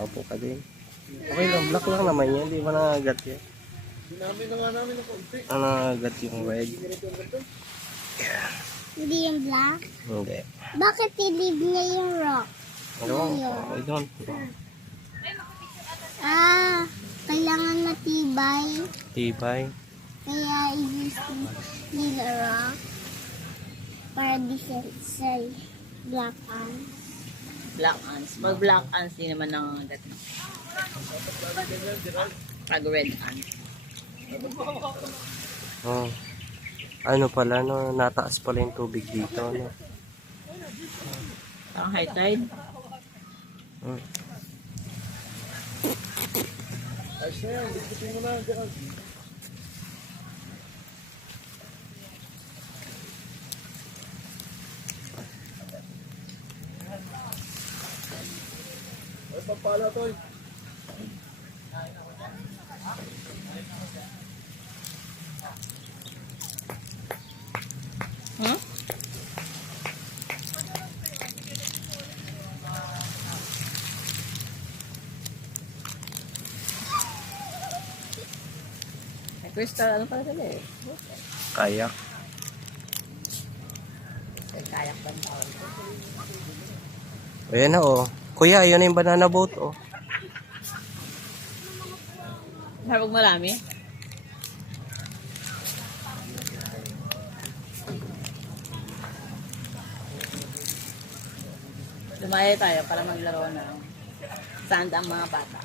Nakaupo ka din. Okay lang, black lang naman yan. Di ba nangagat yan? Sinabi na nga namin ng konti. Nangagat yung red. Yan. Hindi yung black? Hindi. Bakit i-leave niya yung rock? I don't know. Ah, kailangan matibay. Tibay. Kaya i-use nila rock para di sa black ants. Black ants. Pag black ants, di naman nangangagat. Pag red ants. Oh. Ano pala, no? Nataas pala yung tubig dito, no? Ang high tide. Hmm. Ayos na yan, diskutin mo na. Gerald. Ay, pagpala to eh. Hmm? May crystal, ano pala sila eh? Kayak. Kayak ba ang tawag? Ayan na, oh. Kuya, yun na yung banana boat, oh. Harapag marami. Lumaya tayo para maglaro ng sand ang mga bata.